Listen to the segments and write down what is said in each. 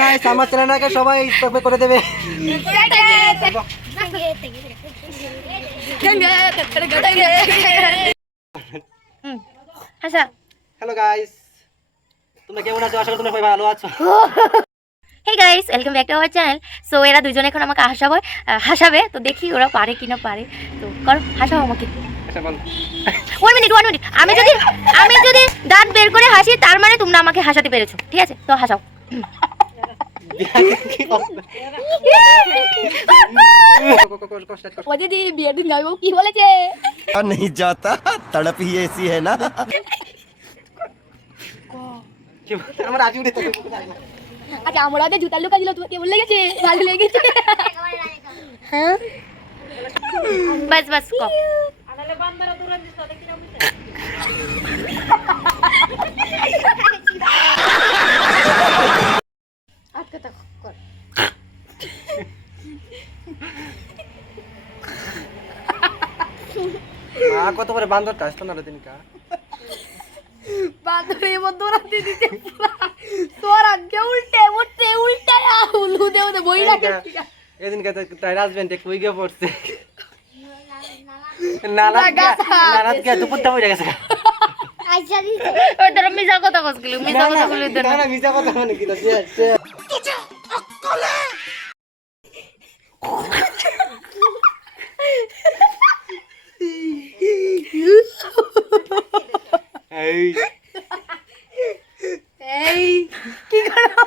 Guys আমার চ্যানেলটাকে সবাই সাবস্ক্রাইব করে দেবে। আচ্ছা হ্যালো গাইস, তোমরা কেমন আছো? আশা করি তোমরা সবাই ভালো আছো। Hey guys, welcome back to our channel. So এরা দুজনে এখন আমাকে হাসাবে, তো দেখি ওরা পারে কিনা পারে। তো করো, হাসাও আমাকে। আচ্ছা বল। 1 মিনিট আমি যদি দাঁত বের করে হাসি, তার মানে তোমরা আমাকে হাসাতে পেরেছো, ঠিক আছে? তো হাসাও। ও দিদি বিয়ের দিন যাবো কি বলেছে? नहीं जाता तड़प ही ऐसी है ना। আমার আজ উঠে থাকে। আচ্ছা, আমরা যে জুতার লোকা দিল, তোমার কেমন লেগেছে? ভালো লেগেছে? হ্যাঁ, বাস বাস কম। মা কত করে বান্দরটা আসতো না দিনকা। বান্দরে এবার দৌড়াতে দিতে তোর আগে উল্টে উলু দেও দে বই রাখে। এদিনকে তাই হাজবেন্ড এক উইগে পড়ছে। নানাকে দুপুরটা হয়ে গেছে। আচ্ছা দিছে ওই তোর মিছা কথা বলছিস, মিছা কথা বলে দেন না মিছা কথা মানে কি না। এই এই কি করো?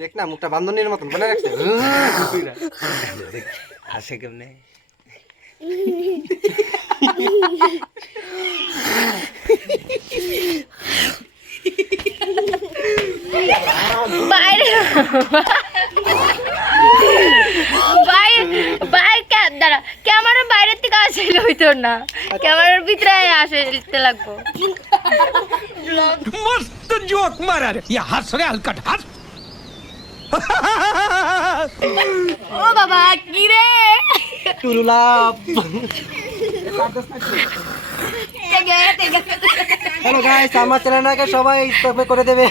দেখ না, মুখটা বান্ধনীর মতন বলে রাখছে। হাসে কেমনে? বাইরে দাঁড়া, ক্যামেরার বাইরের থেকে আসলে হইতো না, ক্যামেরার ভিতরে আসতে লাগবো। मस्त जोक मारा रे ये हंस रे हलकट हंस। ও বাবা কি রে? টুরুলাপ। হ্যালো গাইস, আমার চ্যানেলটাকে সবাই সাবস্ক্রাইব করে দেবে।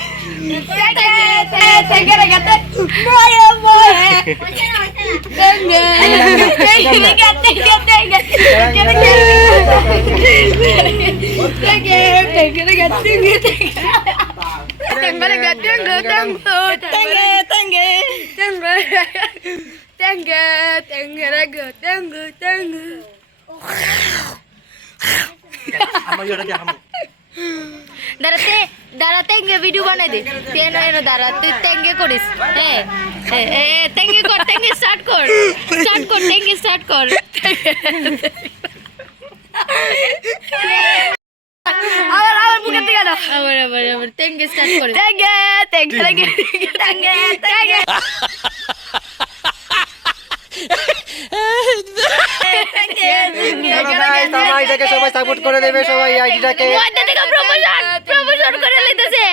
দাঁড়াতে ভিডিও বানাই দে। দাঁড়া, তুই তেঙ্গে করিস। হ্যাঁ তেঙ্গে কর, তেঙ্গে স্টার্ট কর, তেঙ্গে স্টার্ট কর। আবার বুকের দিকে না, আবার তেঙ্গে স্টার্ট কর। তেঙ্গে হ্যালো গাইস, আমার আইডিটাকে সবাই সাপোর্ট করে দেবে, সবাই আইডিটাকে প্রমোশন করে লইতেছে।